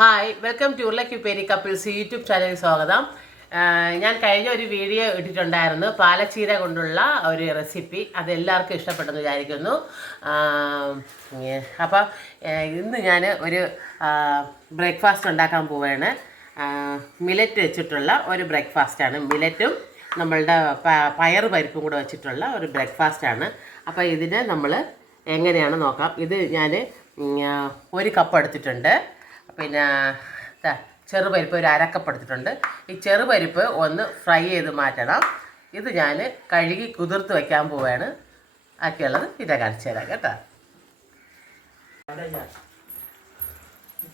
Hi welcome to ഉരുള ക്യൂപ്പേരി couples YouTube ചാനലിൽ സ്വാഗതം. ഞാൻ കഴിഞ്ഞ ഒരു വീഡിയോ ഇട്ടിട്ടുണ്ടായിരുന്നു പാലച്ചീര കൊണ്ടുള്ള ഒരു റെസിപ്പി. അതെല്ലാവർക്കും ഇഷ്ടപ്പെട്ടെന്ന് വിചാരിക്കുന്നു. അപ്പം ഇന്ന് ഞാൻ ഒരു ബ്രേക്ക്ഫാസ്റ്റ് ഉണ്ടാക്കാൻ പോവുകയാണ്. മില്ലറ്റ് വെച്ചിട്ടുള്ള ഒരു ബ്രേക്ക്ഫാസ്റ്റാണ്. മില്ലറ്റും നമ്മളുടെ പയർ പരിപ്പും കൂടെ വെച്ചിട്ടുള്ള ഒരു ബ്രേക്ക്ഫാസ്റ്റാണ്. അപ്പോൾ ഇതിന് നമ്മൾ എങ്ങനെയാണ് നോക്കാം. ഇത് ഞാൻ ഒരു കപ്പ് എടുത്തിട്ടുണ്ട്. പിന്നെ ചെറുപരിപ്പ് ഒരു അരക്കപ്പ് എടുത്തിട്ടുണ്ട്. ഈ ചെറുപരിപ്പ് ഒന്ന് ഫ്രൈ ചെയ്ത് മാറ്റണം. ഇത് ഞാൻ കഴുകി കുതിർത്ത് വയ്ക്കാൻ പോവുകയാണ്. ആക്കിയുള്ളത് ഇതേ കാണിച്ചു തരാം കേട്ടോ.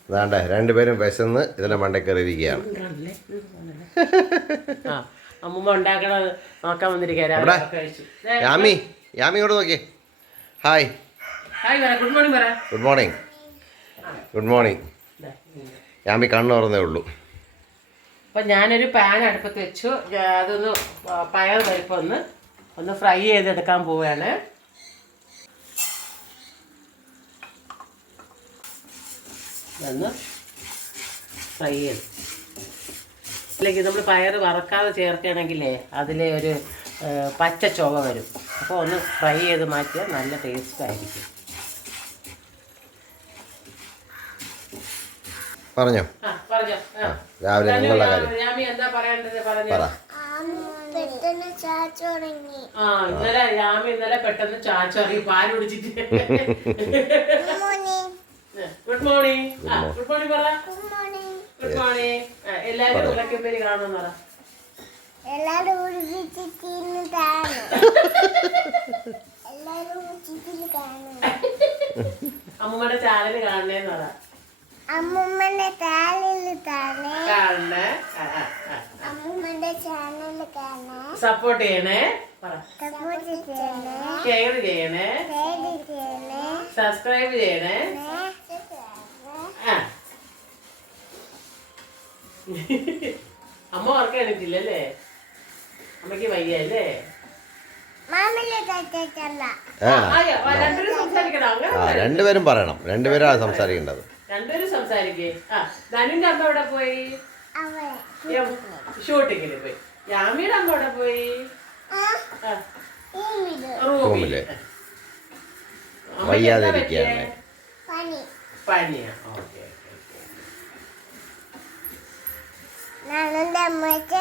അതാണ്ട് രണ്ടുപേരും വിശന്ന് ഇതിനെ മണ്ടക്കറിയിരിക്കുകയാണ്. ആ അമ്മൂമ്മ ഉണ്ടാക്കണത് നോക്കാൻ വന്നിരിക്കുക. യാമി ഇങ്ങോട്ട് നോക്കിയേ. ഹായ് ഹായ് പറ. ഗുഡ് മോർണിംഗ് പറ. Good morning. Good morning. Yami കണ്ണ് തുറന്നേ ഉള്ളൂ. അപ്പം ഞാനൊരു പാൻ അടുപ്പത്ത് വെച്ചു. അതൊന്ന് പയർ പരിപ്പ് ഒന്ന് ഫ്രൈ ചെയ്തെടുക്കാൻ പോവുകയാണ്. ഒന്ന് ഫ്രൈ ചെയ്ത് അല്ലെങ്കിൽ നമ്മൾ പയർ വറക്കാതെ ചേർക്കുകയാണെങ്കിലേ അതിലെ ഒരു പച്ച ചുവ വരും. അപ്പോൾ ഒന്ന് ഫ്രൈ ചെയ്ത് മാറ്റിയാൽ നല്ല ടേസ്റ്റ് ആയിരിക്കും. പറഞ്ഞോ. രാവിലെ നിങ്ങളുടെ കാര്യം പറ. ഇന്നലെ പെട്ടെന്ന് ചാച്ചറി പാല് കുടിച്ചിട്ട്. Good morning. ഗുഡ് മോർണിംഗ് പറ. Good morning. എല്ലാവരും ഉറക്കപ്പേര് കാണുമെന്ന് പറ. അമ്മൂമ്മയുടെ ചാനൽ കാണണേന്ന് പറ. അമ്മൂമ്മന്റെ ചാനൽ കാണണേ. സപ്പോർട്ട് ചെയ്യണേ. ഷെയർ ചെയ്യണേ. സബ്സ്ക്രൈബ് ചെയ്യണേ. അമ്മ വർക്ക് എണീറ്റില്ലല്ലേ? അമ്മക്ക് വയ്യല്ലേ? രണ്ടുപേരും പറയണം. രണ്ടുപേരാണ് സംസാരിക്കേണ്ടത്. രണ്ടുപേരും സംസാരിക്കേ. ധനുന്റെ അമ്മ എവിടെ പോയി? ഷൂട്ടിങ്ങിന് പോയി. യാമിയുടെ അമ്മ എവിടെ പോയി? റൂമില് വയ്യാതിരിക്കുകയാണ്. പനിയാ. ഓക്കെ. ധനുവിന്റെ അമ്മയ്ക്ക്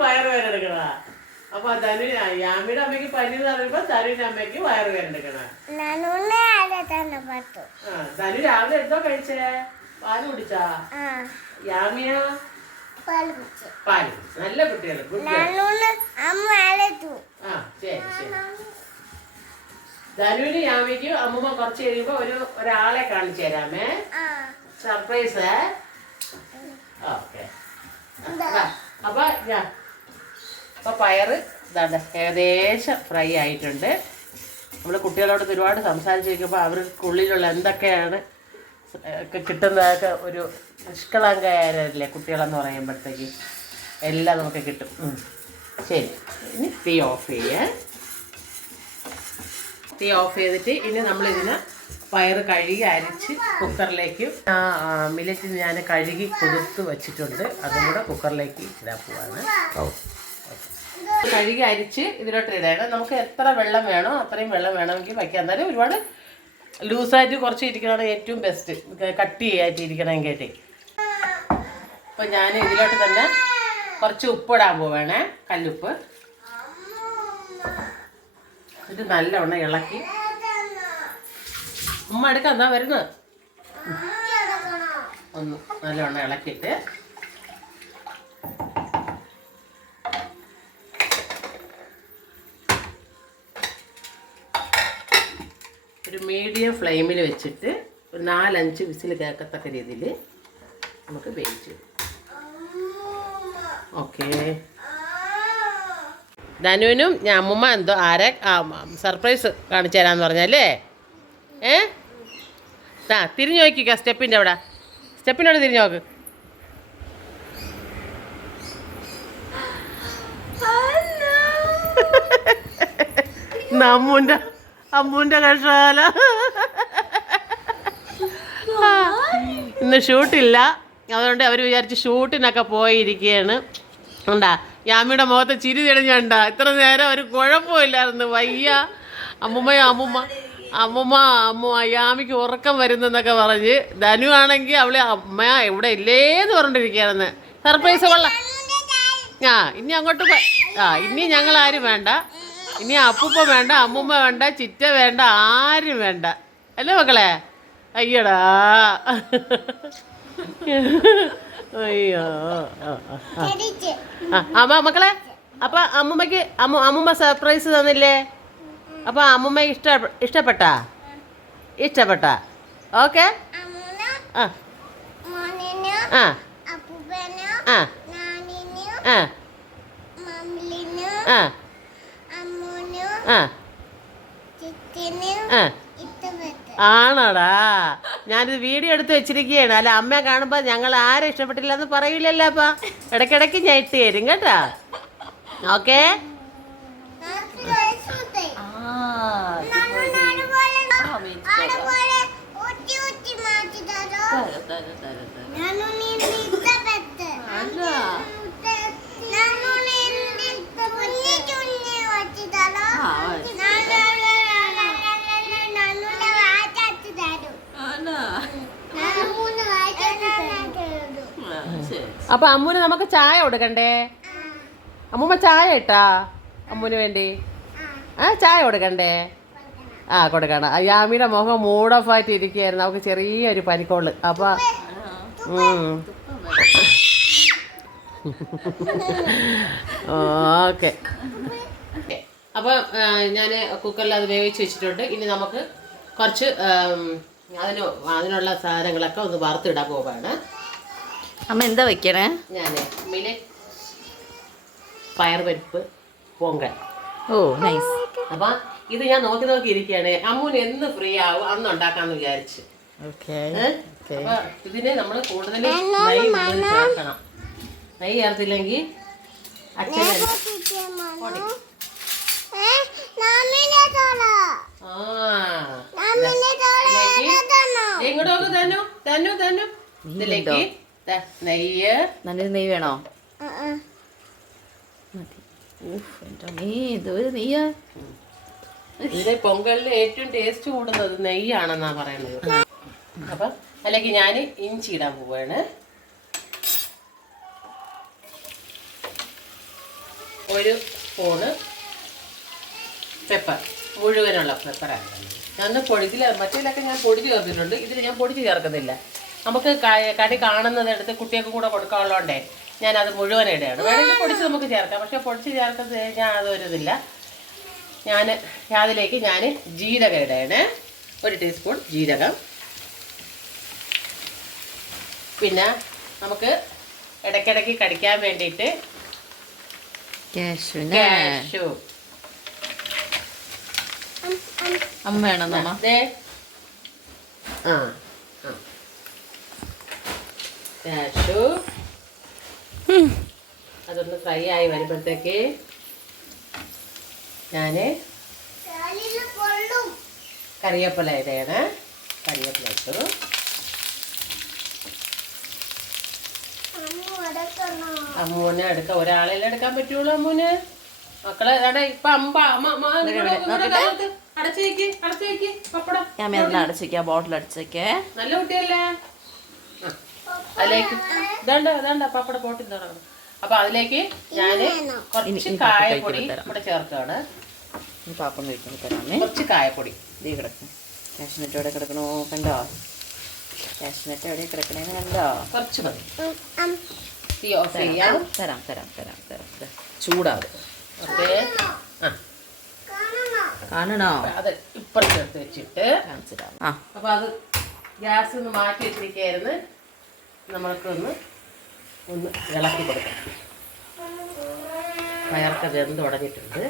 വയറുവേദന എടുക്കണ. അപ്പൊ യാമിയുടെ അമ്മയ്ക്ക് പനി എന്ന് പറയുമ്പോ ധനുവിന്റെ അമ്മയ്ക്ക് വയറുവേദന എടുക്കണ. ധനു രാവിലെ എന്തോ കഴിച്ചേ? പാല് കുടിച്ചാ? യാമിയോ? പാല് കുടിച്ചു. നല്ല കുട്ടികൾ. ശരി. ധനുവിന് യാമിക്കും അമ്മൂമ്മ കുറച്ച് കഴിയുമ്പോ ഒരാളെ കാണിച്ചു തരാമേ. സർപ്രൈസ്. ഓക്കെ. അപ്പൊ പയറ് ഇതാണ്ട് ഏകദേശം ഫ്രൈ ആയിട്ടുണ്ട്. നമ്മൾ കുട്ടികളോട് ഒരുപാട് സംസാരിച്ചിരിക്കുമ്പോൾ അവർക്കുള്ളിലുള്ള എന്തൊക്കെയാണ് കിട്ടുന്നതൊക്കെ ഒരു നിഷ്കളങ്കയല്ലേ കുട്ടികളെന്ന് പറയുമ്പോഴത്തേക്ക് എല്ലാം നമുക്ക് കിട്ടും. ശരി, ഇനി തീ ഓഫ് ചെയ്യേ. തീ ഓഫ് ചെയ്തിട്ട് ഇനി നമ്മളിതിന് പയറ് കഴുകി അരിച്ച് കുക്കറിലേക്ക് മില്ലറ്റിന് ഞാൻ കഴുകി കുതിർത്ത് വെച്ചിട്ടുണ്ട്. അതും കൂടെ കുക്കറിലേക്ക് ഇടാൻ പോവാണ്. കഴുകി അരിച്ച് ഇതിലോട്ട് ഇടണം. നമുക്ക് എത്ര വെള്ളം വേണോ അത്രയും വെള്ളം വേണമെങ്കിൽ വയ്ക്കാം. എന്നാലും ഒരുപാട് ലൂസായിട്ട് കുറച്ച് ഇരിക്കണതാണ് ഏറ്റവും ബെസ്റ്റ്. കട്ടി ആയിട്ട് ഇരിക്കണമെങ്കിൽ. അപ്പം ഞാൻ ഇതിലോട്ട് തന്നെ കുറച്ച് ഉപ്പിടാൻ പോവേണേ. കല്ലുപ്പ്. ഇത് നല്ലവണ്ണം ഇളക്കി ഉമ്മ എടുക്കാം. എന്താ വരുന്നത്? ഒന്ന് നല്ലവണ്ണം ഇളക്കിയിട്ട് ഒരു മീഡിയം ഫ്ലെയിമിൽ വെച്ചിട്ട് ഒരു 4-5 വിസിൽ കേൾക്കത്തക്ക രീതിയിൽ നമുക്ക് വേവിച്ചു. ഓക്കെ. ധനുവിനും ഞാൻ അമ്മൂമ്മ എന്തോ സർപ്രൈസ് കാണിച്ചു തരാമെന്ന് പറഞ്ഞല്ലേ? തിരിഞ്ഞു നോക്കിക്ക. സ്റ്റെപ്പിൻ്റെ അവിടെ തിരിഞ്ഞു നോക്ക്. നമ്മൂൻ്റെ അമ്മൂൻ്റെ കഷാല. ഇന്ന് ഷൂട്ടില്ല, അതുകൊണ്ട് അവർ വിചാരിച്ച് ഷൂട്ടിനൊക്കെ പോയിരിക്കുകയാണ്. ഉണ്ടാ യാമിയുടെ മുഖത്ത് ചിരി തെളിഞ്ഞുണ്ട. ഇത്ര നേരം ഒരു കുഴപ്പമില്ലായിരുന്നു. വയ്യ അമ്മുമ്മ യാമിക്ക് ഉറക്കം വരുന്നെന്നൊക്കെ പറഞ്ഞ്. ധനു ആണെങ്കിൽ അവളെ അമ്മ ഇവിടെ ഇല്ലേന്ന് പറഞ്ഞിട്ടിരിക്കുകയായിരുന്നു. സർപ്രൈസ് കൊള്ളാം. ഇനി അങ്ങോട്ട് ഇനി ഞങ്ങളാരും വേണ്ട. ഇനി അപ്പൂപ്പ വേണ്ട, അമ്മുമ്മ വേണ്ട, ചിറ്റ വേണ്ട, ആരും വേണ്ട. അല്ലേ മക്കളെ? അയ്യടാ അയ്യോ. മക്കളെ, അപ്പം അമ്മുമ്മക്ക് അമ്മുമ്മ സർപ്രൈസ് തന്നില്ലേ? അപ്പം അമ്മുമ്മക്ക് ഇഷ്ടപ്പെട്ടാ? ഓക്കെ. ആ ആ ആ ആ ആ ആ ആണോടാ? ഞാനിത് വീഡിയോ എടുത്ത് വെച്ചിരിക്കുകയാണ്. അല്ല, അമ്മയെ കാണുമ്പോൾ ഞങ്ങൾ ആരും ഇഷ്ടപ്പെട്ടില്ല എന്ന് പറയില്ലല്ലോ. അപ്പം ഇടയ്ക്കിടയ്ക്ക് ഞാൻ ഇട്ട് തരും കേട്ടോ. ഓക്കെ. അപ്പൊ അമ്മൂന് നമുക്ക് ചായ കൊടുക്കണ്ടേ? അമ്മൂമ്മ ചായ ഇട്ടാ അമ്മൂന് വേണ്ടി? ചായ കൊടുക്കണ്ടേ? കൊടുക്കണം. യാമിയുടെ മുഖം മൂഡ് ഓഫ് ആയിട്ട് ഇരിക്കുകയായിരുന്നു. അവൾക്ക് ചെറിയൊരു പനിക്കോള്. അപ്പൊ ഓക്കെ. അപ്പം ഞാൻ കുക്കറിൽ അത് വേവിച്ച് വെച്ചിട്ടുണ്ട്. ഇനി നമുക്ക് കുറച്ച് അതിനുള്ള സാധനങ്ങളൊക്കെ ഒന്ന് വറുത്തിടാൻ പോവാണ്. അമ്മ എന്താ വെക്കണേ? ഞാൻ മില്ലറ്റ് പയറുപരിപ്പ് പൊങ്കൽ. ഓ നൈസ്. അപ്പം ഇത് ഞാൻ നോക്കി ഇരിക്കുകയാണ്. അമ്മൂന് എന്ന് ഫ്രീ ആവും അന്ന് ഉണ്ടാക്കാന്ന് വിചാരിച്ച്. അപ്പൊ ഇതിന് നമ്മൾ കൂടുതൽ നെയ്യ് ചേർക്കണം. നെയ്യ് ചേർത്തില്ലെങ്കിൽ അച്ഛനെ ഇങ്ങോട്ടൊക്കെ തന്നു ഇതിലേക്ക് നെയ്യ്. നല്ല നെയ്യ് വേണോ? നെയ്യാ. ഇതിന്റെ പൊങ്കലിന് ഏറ്റവും ടേസ്റ്റ് കൂടുന്നത് നെയ്യാണെന്നാ പറയുന്നത്. അപ്പൊ അല്ലെങ്കിൽ ഞാൻ ഇഞ്ചി ഇടാൻ പോവാണ്. ഒരു സ്പൂണ് പെപ്പർ, മുഴുവനുള്ള പെപ്പറാണ്. ഞാൻ പൊടിച്ചില്ല, മറ്റേലൊക്കെ ഞാൻ പൊടിച്ച് ചേർത്തിട്ടുണ്ട്. ഇതിൽ ഞാൻ പൊടിച്ച് ചേർക്കുന്നില്ല. നമുക്ക് കടി കാണുന്നതെടുത്ത് കുട്ടികൾക്ക് കൂടെ കൊടുക്കാനുള്ളതുകൊണ്ടേ ഞാനത് മുഴുവൻ ഇടുകയാണ്. വേണമെങ്കിൽ പൊടിച്ച് നമുക്ക് ചേർക്കാം, പക്ഷെ പൊടിച്ച് ചേർക്കുന്നത് ഞാൻ അതൊരിതില്ല. അതിലേക്ക് ഞാൻ ജീരകം ഇടുകയാണ്. 1 ടീസ്പൂൺ ജീരകം. പിന്നെ നമുക്ക് ഇടയ്ക്കിടയ്ക്ക് കടിക്കാൻ വേണ്ടിയിട്ട് കാഷ്യൂ. അമ്മ വേണം. കാഷ്യൂ അതൊന്ന് ഫ്രൈ ആയി വരുമ്പോഴത്തേക്ക് ഞാൻ കറിവേപ്പില ഇടയാണ്. കറിവേപ്പില ഇട്ടു. അമ്മൂനെ എടുക്കാം. ഒരാളെല്ലാം എടുക്കാൻ പറ്റുള്ളൂ അമ്മൂന്. മക്കളെ ഇപ്പൊ അടച്ചു വെക്ക് പപ്പടം. ബോട്ടിൽ അടച്ചേക്കേ. നല്ല കുട്ടിയല്ലേ? അതിലേക്ക് ഇതാണ്ട പപ്പട പോട്ടി തുടങ്ങണം. അപ്പൊ അതിലേക്ക് ഞാൻ കുറച്ച് കായപ്പൊടി ഇവിടെ ചേർക്കാണ്. പാപ്പം കഴിക്കാൻ തരാമേ. കുറച്ച് കായപ്പൊടി ഇതേ കിടക്കും. കാഷ്നട്ട് എവിടെ കിടക്കണോ? കണ്ടോ? കാഷ്നട്ട് എവിടെ കിടക്കണേന്ന് കണ്ടോ? കുറച്ച് മതി. തീ ഓഫ് ചെയ്യാം. തരാം. ചൂടാവും. ഓക്കെ. കാണണോ? അത് ഇപ്പുറത്തെടുത്ത് വെച്ചിട്ട് കാണിച്ചിടാം. അപ്പൊ അത് ഗ്യാസ് ഒന്ന് മാറ്റി വെച്ചിരിക്കുകയായിരുന്നു. നമ്മൾക്കൊന്ന് ഇളക്കി കൊടുക്കാം. പയർക്ക് വെന്ത് ഉടഞ്ഞിട്ടുണ്ട്.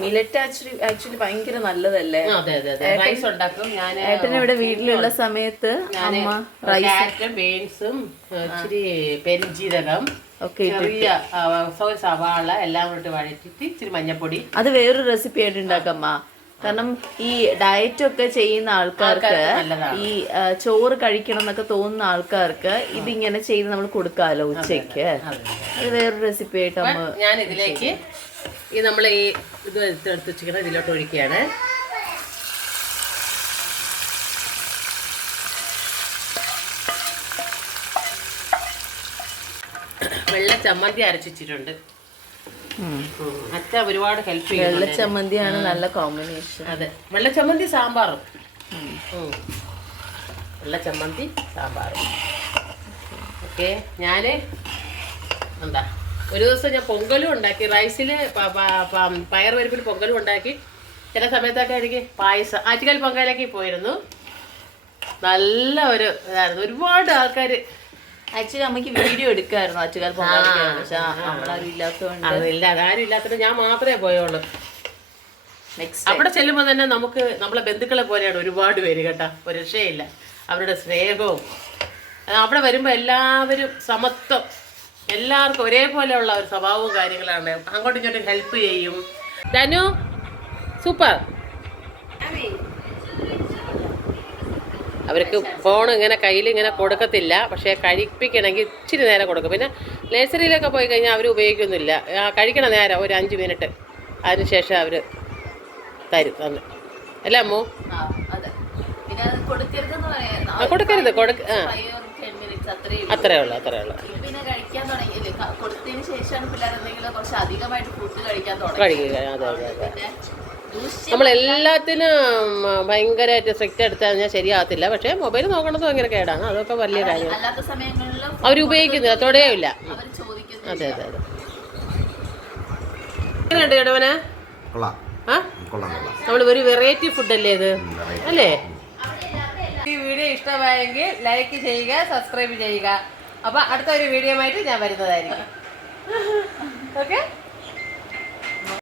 മില്ലറ്റ് ആക്ച്വലി ഭയങ്കര നല്ലതല്ലേ? അതെ. റൈസ് ഉണ്ടാക്കും ഞാൻ. ഏട്ടന് ഇവിടെ വീട്ടിലുള്ള സമയത്ത് ക്യാരറ്റും ബീൻസും ഇച്ചിരി പെരിഞ്ജീരകം ഒക്കെ ചെറിയ സവാള എല്ലാം കൂടി വഴറ്റിട്ട് ഇച്ചിരി മഞ്ഞപ്പൊടി. അത് വേറൊരു റെസിപ്പി ആയിട്ട് ഉണ്ടാക്കമ്മ. കാരണം ഈ ഡയറ്റ് ഒക്കെ ചെയ്യുന്ന ആൾക്കാർക്ക് ഈ ചോറ് കഴിക്കണം എന്നൊക്കെ തോന്നുന്ന ആൾക്കാർക്ക് ഇതിങ്ങനെ ചെയ്ത് നമ്മൾ കൊടുക്കാമല്ലോ ഉച്ചയ്ക്ക്. അത് വേറൊരു റെസിപ്പി ആയിട്ട് അമ്മ. ഞാൻ ഇതിലേക്ക് ഈ നമ്മൾ ഈ ഇത് എടുത്ത് വെച്ചിരിക്കണം ഇതിലോട്ട് ഒഴിക്കുകയാണ്. വെള്ള ചമ്മന്തി അരച്ചിട്ടുണ്ട്. അച്ഛ ഒരുപാട് ഹെൽപ്പ് ചെയ്യും. വെള്ളച്ചമ്മന്തിയാണ് നല്ല കോമ്പിനേഷൻ. അതെ, വെള്ളച്ചമ്മന്തി സാമ്പാറും. വെള്ളച്ചമ്മന്തി സാമ്പാറും. ഓക്കെ, ഞാൻ എന്താ ഒരു ദിവസം ഞാൻ പൊങ്കലും ഉണ്ടാക്കി. റൈസിൽ പയർ പരിപ്പിൽ പൊങ്കലും ഉണ്ടാക്കി. ചില സമയത്തൊക്കെ എനിക്ക് പായസം ആറ്റുകാൽ പൊങ്കലേക്ക് പോയിരുന്നു. നല്ല ഒരു ഇതായിരുന്നു. ഒരുപാട് ആൾക്കാർ ആക്ച്വലി അമ്മയ്ക്ക് വീഡിയോ എടുക്കായിരുന്നു ആറ്റുകാൽ പൊങ്കാലയ്ക്കാണ്. പക്ഷെ നമ്മളാരും ഇല്ലാത്തതുകൊണ്ട് അതില്ല, അതാരും ഇല്ലാത്തത് ഞാൻ മാത്രമേ പോയുള്ളൂ. അവിടെ ചെല്ലുമ്പോൾ തന്നെ നമുക്ക് നമ്മളെ ബന്ധുക്കളെ പോലെയാണ് ഒരുപാട് പേര് കേട്ടോ. ഒരു രക്ഷയില്ല. അവരുടെ സ്നേഹവും അവിടെ വരുമ്പോൾ എല്ലാവരും സമത്വം, എല്ലാവർക്കും ഒരേപോലെയുള്ള ഒരു സ്വഭാവവും കാര്യങ്ങളാണ്. അങ്ങോട്ടും ഇങ്ങോട്ടും ഹെൽപ്പ് ചെയ്യും. ധനു സൂപ്പർ. അവർക്ക് ഫോൺ ഇങ്ങനെ കയ്യിൽ ഇങ്ങനെ കൊടുക്കത്തില്ല. പക്ഷേ കഴിപ്പിക്കണമെങ്കിൽ ഇച്ചിരി നേരം കൊടുക്കും. പിന്നെ നഴ്സറിയിലൊക്കെ പോയി കഴിഞ്ഞാൽ അവർ ഉപയോഗിക്കുന്നില്ല. കഴിക്കണ നേരം ഒരു 5 മിനിറ്റ്, അതിനുശേഷം അവർ തരും. അന്ന് അല്ല അമ്മോ? കൊടുക്കരുത്. അത്രേ ഉള്ളൂ. കഴിക്കുക. അതെ അതെ അതെ. നമ്മളെല്ലാത്തിനും ഭയങ്കരമായിട്ട് സ്ട്രിക്റ്റ് എടുത്താൽ കഴിഞ്ഞാൽ ശരിയാകത്തില്ല. പക്ഷേ മൊബൈൽ നോക്കണതും ഭയങ്കര കേടാണ്. അതൊക്കെ വലിയ കാര്യം. അവരുപയോഗിക്കുന്നില്ല, തൊടേയില്ല. അതെ അതെ അതെ. എങ്ങനെയുണ്ട് കേട്ടവനെ? നമ്മൾ ഒരു വെറൈറ്റി ഫുഡല്ലേ ഇത്, അല്ലേ? ഈ വീഡിയോ ഇഷ്ടമായെങ്കിൽ ലൈക്ക് ചെയ്യുക, സബ്സ്ക്രൈബ് ചെയ്യുക. അപ്പോൾ അടുത്ത ഒരു വീഡിയോ ആയിട്ട് ഞാൻ വരുന്നതായിരിക്കും. ഓക്കെ.